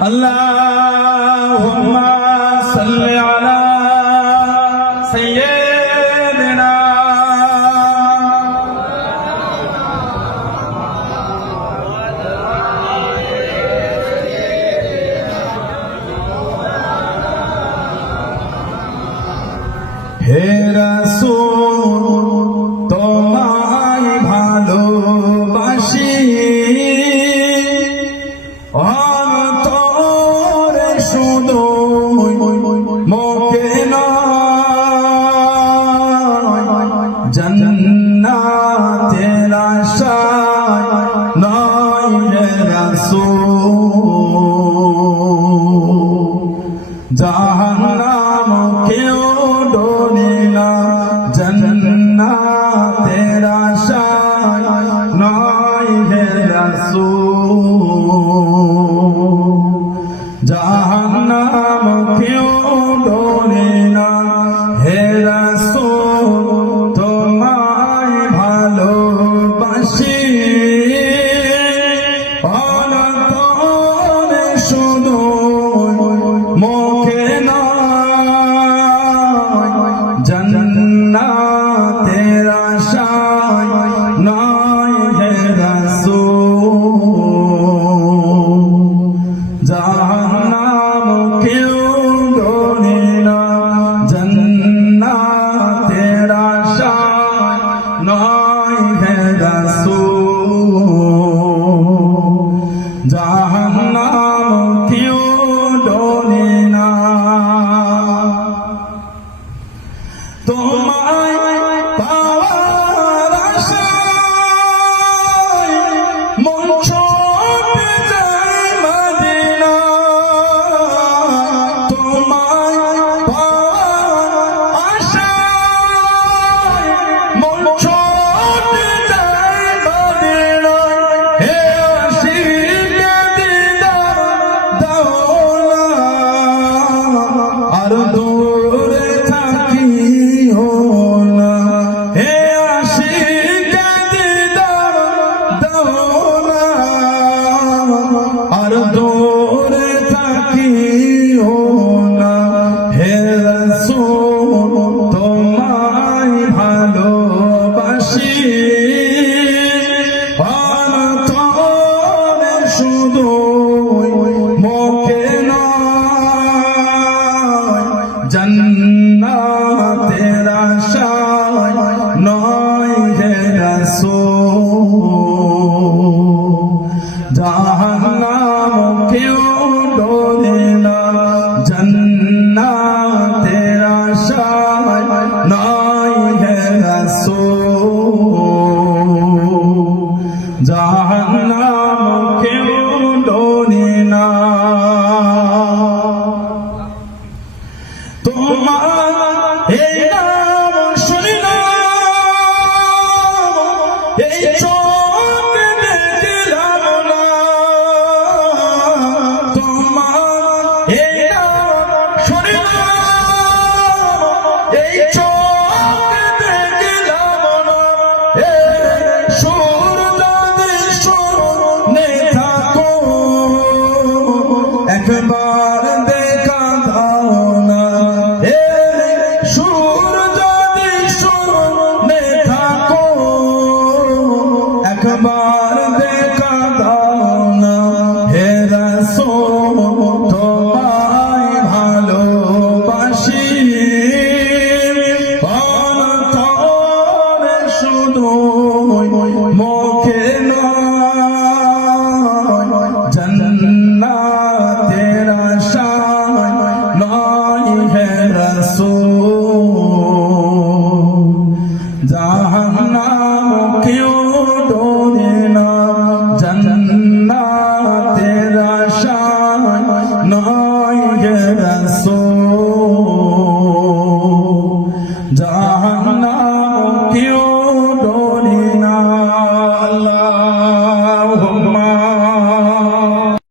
আল্লাহ। জাহান্নাম কেউ ডোলে না। জন্না তেরা শান নয় হে রাসূল জাহান্নাম কেউ জন্নাতের আশায় নয় হে রাসূল। কেউ Hey, hey, hey. মুখে জন্নাতের আশা নয় হে রসূল। জাহান্নাম কেউ ডোরে না। জন্নাতের আশা নয় হে রসূল। জাহান্নাম